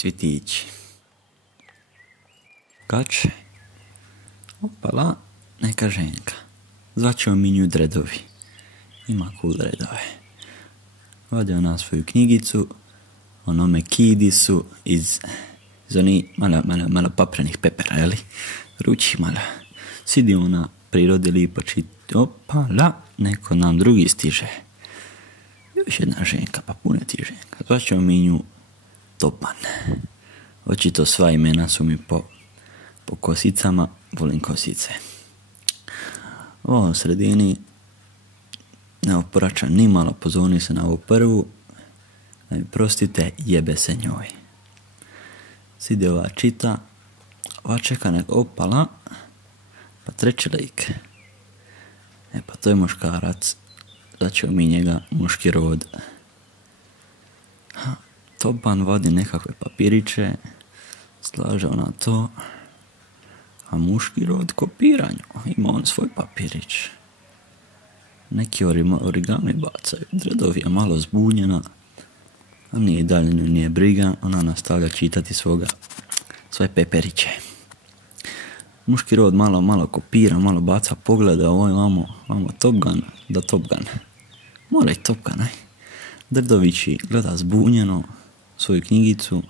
Cvjetići. Kače. Opala, neka ženka. Zvaćemo mi nju Dredovi. Ima cool dredove. Vodi ona svoju knjigicu, onome kidisu iz oni malo paprenih pepera, jeli? Ruči malo. Sidi ona prirodi lipo čita. Opala, neko nam drugi stiže. Još jedna ženka, pa puno ti ženka. Zvaćemo mi nju Topan. Očito sva imena su mi po kosicama, volim kosice. Ovo u sredini ne oporačam ni malo, pozorni se na ovu prvu. Da mi prostite, jebe se njoj. Sidi ova čita, ova čeka nek opala, pa treći lik. Pa to je muškarac, začeo mi njega muški rod. Topan vadi nekakve papiriće, slaže ona to, a muški rod kopiranju, ima on svoj papirić. Neki origami bacaju, Dredovi je malo zbunjena, a nije dalje nije briga, ona nastavlja čitati svoje peperiće. Muški rod malo kopira, malo baca pogleda, ovo je vamo Top Gun, da Top Gun. Mora i Top Gun, aj. Dredovići gleda zbunjeno svoju knjigicu.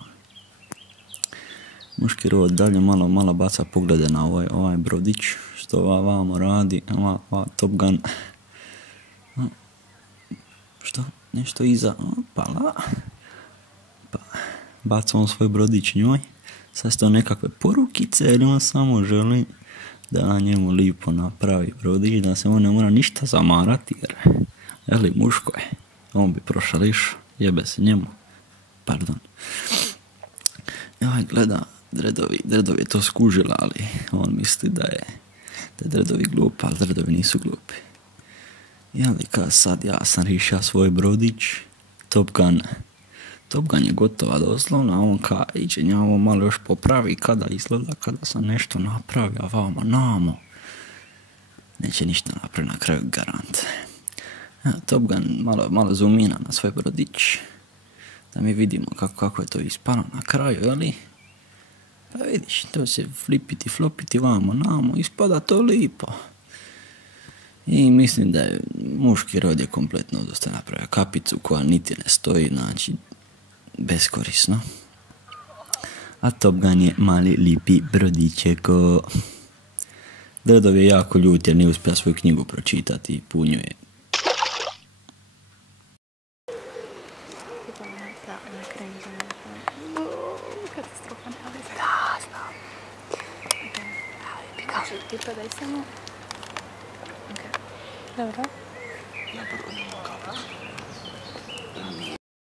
Muški rod dalje malo baca poglede na ovaj brodić, što vamo radi, Top Gun. Što? Nešto iza, opala. Pa, baca on svoj brodić njoj. Sad su to nekakve porukice, ili on samo želi da na njemu lipo napravi brodić, da se on ne mora ništa zamarati, jer muško je. On bi prošališ, jebe se njemu. Pardon. Gleda, Dredovi je to skužila, ali on misli da je Dredovi glupi, ali Dredovi nisu glupi. Kad sad ja sam rišao svoj brodić, Top Gun je gotova doslovno, a on iće njavo malo još popravi kada izgleda, kada sam nešto napravio, vamo, namo. Neće ništa napraviti na kraju, garant. Top Gun malo zoomina na svoj brodić, da mi vidimo kako je to ispano na kraju, jeli? Pa vidiš, to se flopiti, vamo, namo, ispada to lipo. I mislim da je muški rod je kompletno dosta napravio kapicu koja niti ne stoji, znači beskorisno. A Top Gun je mali lipi brodićeko. Dredov je jako ljut jer nije uspio svoju knjigu pročitati i punjuje. Pripadaj samo. Dobro. Ja prvo nemam kapicu.